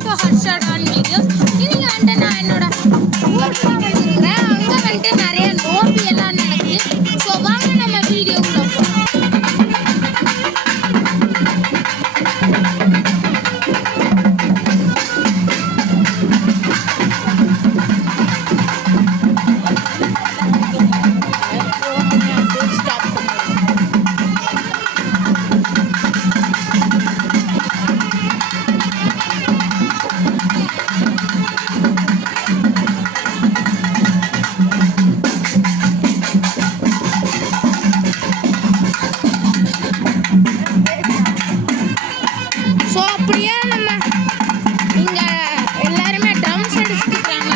ஹர்ஷட் on videos. இன்னைக்கு வந்துட்டு நான் என்னோட ஊருக்கு வந்துருக்கிறேன். அங்கே வந்துட்டு நிறைய நோம்பி எல்லாம் நடக்குது. ஸோ வாங்க நம்ம வீடியோக்குள்ள போகலாம். ஸோ அப்படியே நம்ம இங்கே எல்லாருமே ட்ரம்ஸ் அடிச்சுட்டு இருக்காங்க.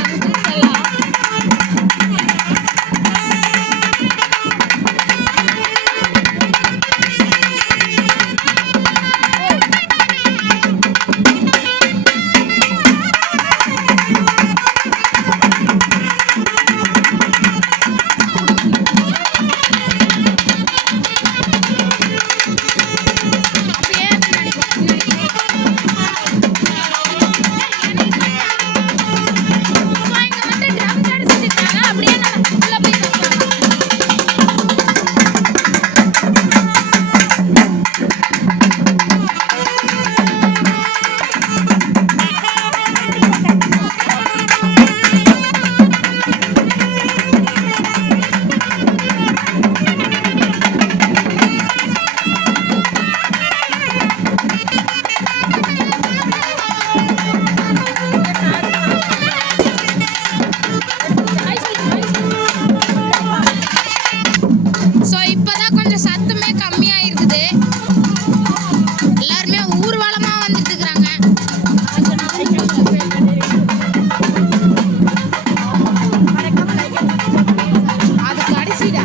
எல்லாம் சத்தமே கம்மியா இருக்குது. எல்லாருமே ஊர்வலமா வந்துட்டு இருக்கிறாங்க. அது கடைசிடா.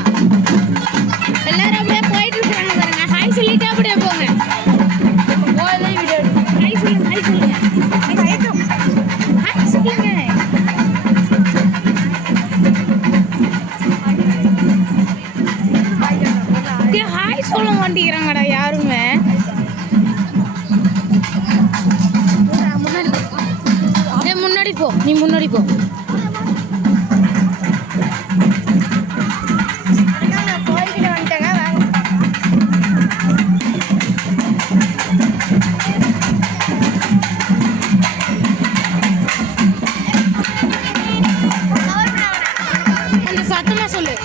எல்லாரும் அப்படியே போயிட்டு இருக்காங்க பாருங்க. ஹாய் சொல்லிட்டு அப்படியே போங்க. ஹாய் சொல்லுங்க, ஹாய் சொல்லுங்க, ஹாய் சொல்லுங்க. ஹாய் சொல்ல மாட்டேங்கிறாங்கடா யாருமே. முன்னாடி போ, நீ முன்னாடி போ. கொஞ்சம் சத்தமா சொல்லு.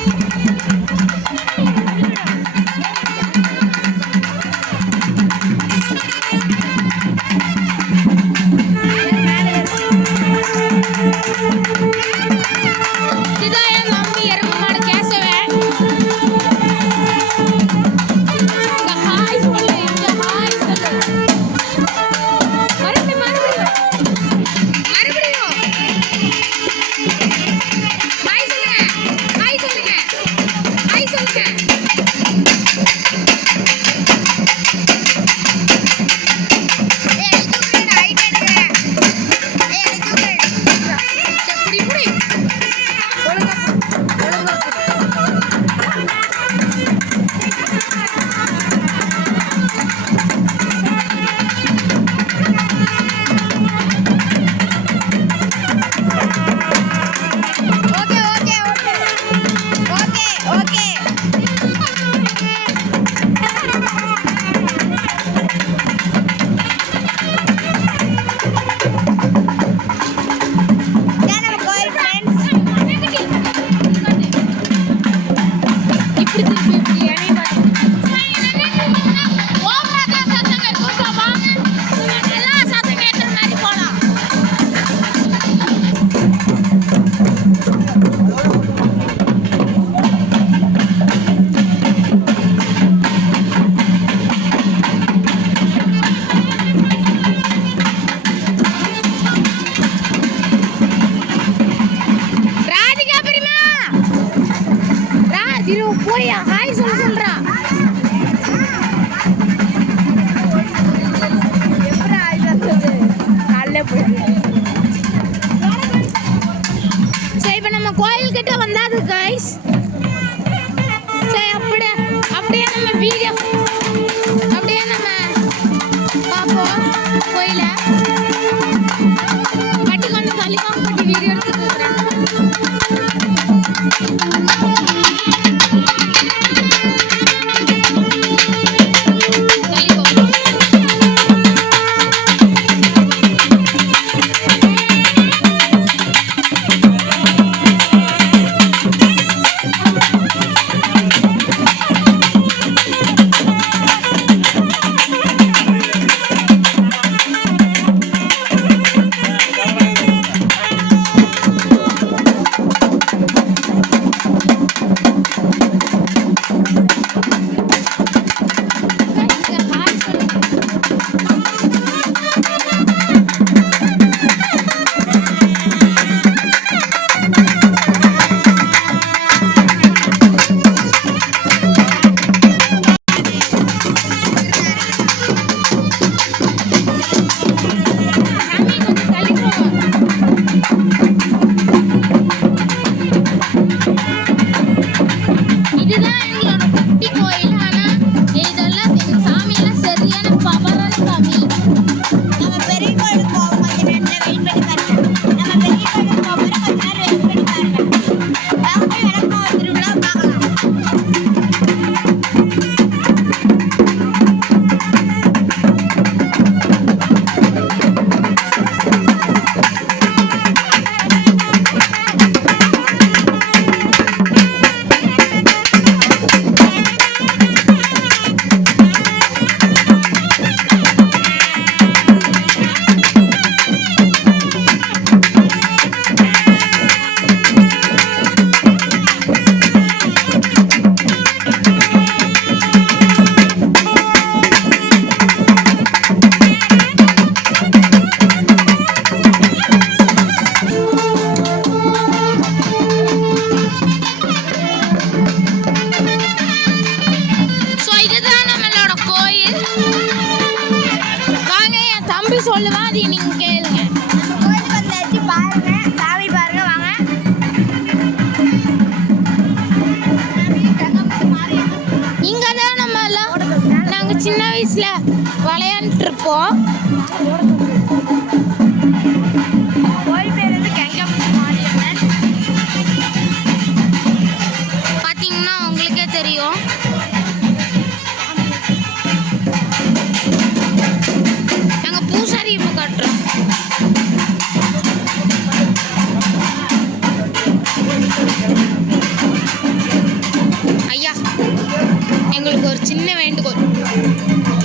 நீங்க கேளுங்க. கோயிலுக்கு வந்தாச்சு, பாருங்க சாமி பாருங்க வாங்க. இங்க தான் நம்ம எல்லாம் நாங்க சின்ன வயசுல விளையாண்டுட்டு இருப்போம். கோயில் பேர் வந்து கங்கமுத்து மாரியம்மன். பாத்தீங்கன்னா உங்களுக்கே தெரியும். நாங்க பூசாரி இப்போ காட்டுறோம். ஐயா, எங்களுக்கு ஒரு சின்ன வேண்டுகோள்,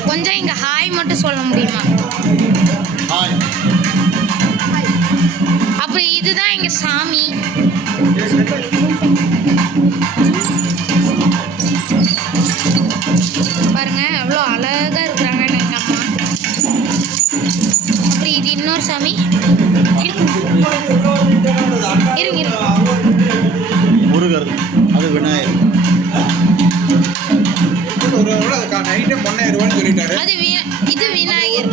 கொஞ்சம் இங்க ஹாய் மட்டும் சொல்ல முடியுமா? அப்புறம் இதுதான் எங்க சாமி. பாருங்க எவ்வளோ அழகா இருக்கிறாங்க எங்க அம்மா. அப்புறம் இது இன்னொரு சாமி. இருங்க முருகர், அது விநாயகர். இது விநாயகர்.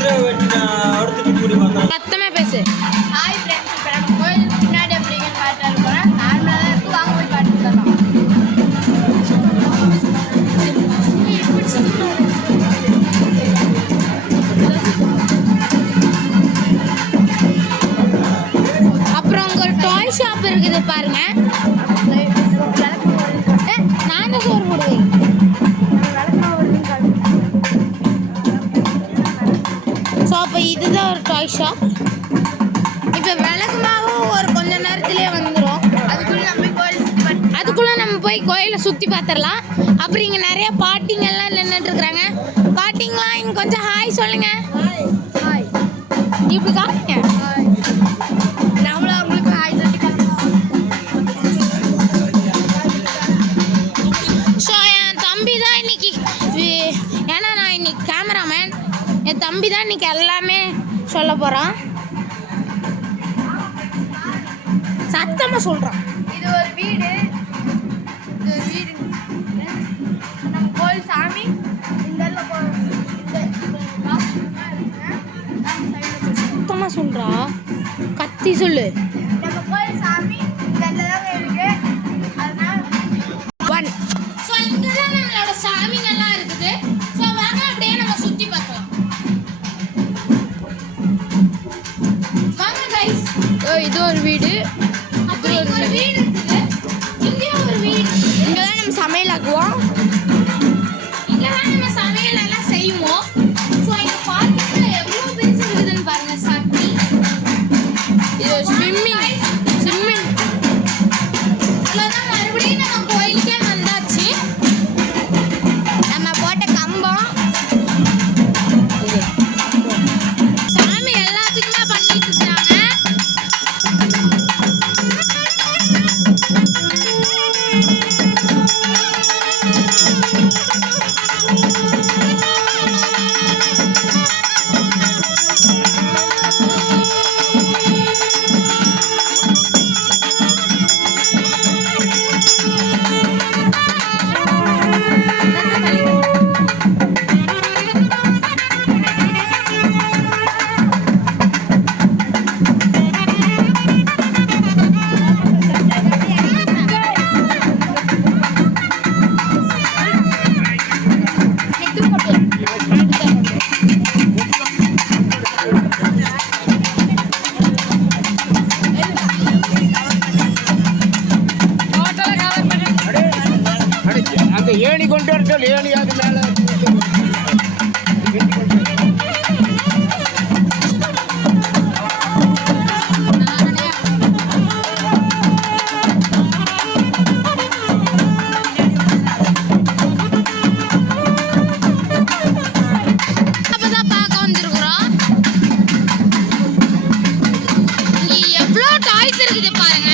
சத்தமே பேசு. ஹாய் ஃப்ரெண்ட்ஸ், இப்போ நம்ம கோயிலுக்கு பின்னாடி அப்படிங்கிற பாட்டு போகிறோம். நார்மலாக தான் இருக்குது, வாங்க போய் பாட்டு தரலாம். அப்புறம் அங்க ஒரு டாய் ஷாப் இருக்குது பாருங்க. நான் தான் சோறு போடுவேன். ஸோ அப்போ இதுதான் ஒரு டாய் ஷாப். இப்போ விளக்கு மாவும் ஒரு கொஞ்ச நேரத்துலேயே வந்துடும். அதுக்குள்ளே நம்ம போய் கோயிலை சுற்றி பார்த்துடலாம். அப்புறம் இங்கே நிறைய பாட்டிங்கெல்லாம் நின்றுட்டு இருக்கிறாங்க. பாட்டிங்களாம் இங்கே கொஞ்சம் ஹாய் சொல்லுங்க. இப்படி காட்டுங்க. நம்மளும் அவங்களுக்கு ஹாய் சொல்லி ஸோ என் தம்பி தான் இன்னைக்கு, ஏன்னா நான் இன்னைக்கு கேமராமேன், என் தம்பி தான் இன்னைக்கு எல்லாமே சொல்ல போகிறான். சத்தமாக சொல்கிறான். இது ஒரு வீடு. இது வீடு நம்ம கோயில் சாமி. சத்தமாக சொல்கிறா, கத்தி சொல்லு. நம்ம கோயில் சாமி இதெல்லாம் இருக்கு. அதனால ஸோ இங்கே தான் நம்மளோட சாமிங்கெல்லாம் இருக்குது. ஸோ வாங்க அப்படியே நம்ம சுற்றி பார்க்கலாம். வாங்க கைஸ். இது ஒரு வீடு. அப்புறம் இங்க ஒரு வீடு இருக்குது. இங்கேயும் ஒரு வீடு. இங்கே தான் நம்ம சமையல் ஆக்குவோம். இங்கே தான் நம்ம சமையல் எல்லாம் செய்வோம். ஸோ இங்கே பார்த்தீங்கன்னா எவ்வளோ பெருசு இருக்குதுன்னு பாருங்க. சட்டி. இது ஸ்விம்மிங். இவ்வளோதான். மறுபடியும் நம்ம கோயிலுக்கே வந்தாச்சு. நம்ம போட்ட கம்பம். சாமி எல்லாத்துக்குமே பண்ணிட்டு இருக்காங்க. ஏணி கொண்டு வர சொல்லி ஏணியாவது மேலே அப்பதான் பார்க்க வந்திருக்கிறோம். இங்க எவ்வளோ டாய்ஸ் இருக்குது பாருங்க.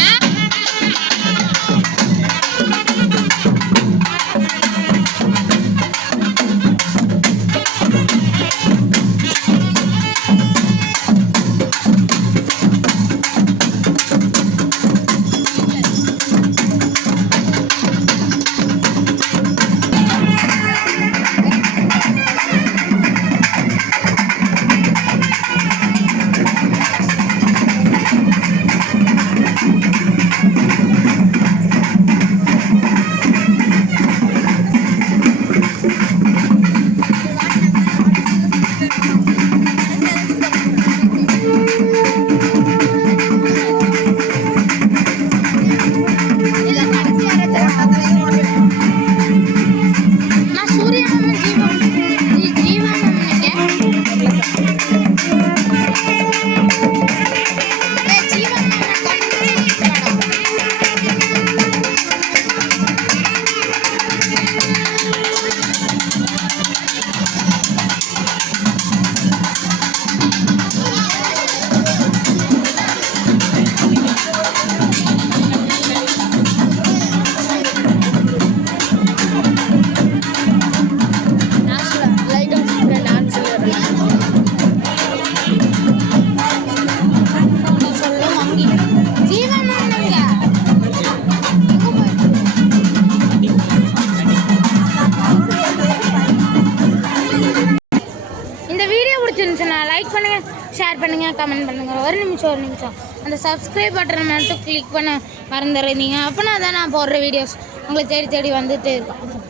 ஷேர் பண்ணுங்கள், கமெண்ட் பண்ணுங்கள். ஒரு நிமிஷம் அந்த சப்ஸ்கிரைப் பட்டனை மட்டும் கிளிக் பண்ண மறந்துடுறீங்க. அப்போனா தான் நான் போடுற வீடியோஸ் உங்களுக்கு தேடி வந்துகிட்டே இருக்கும்.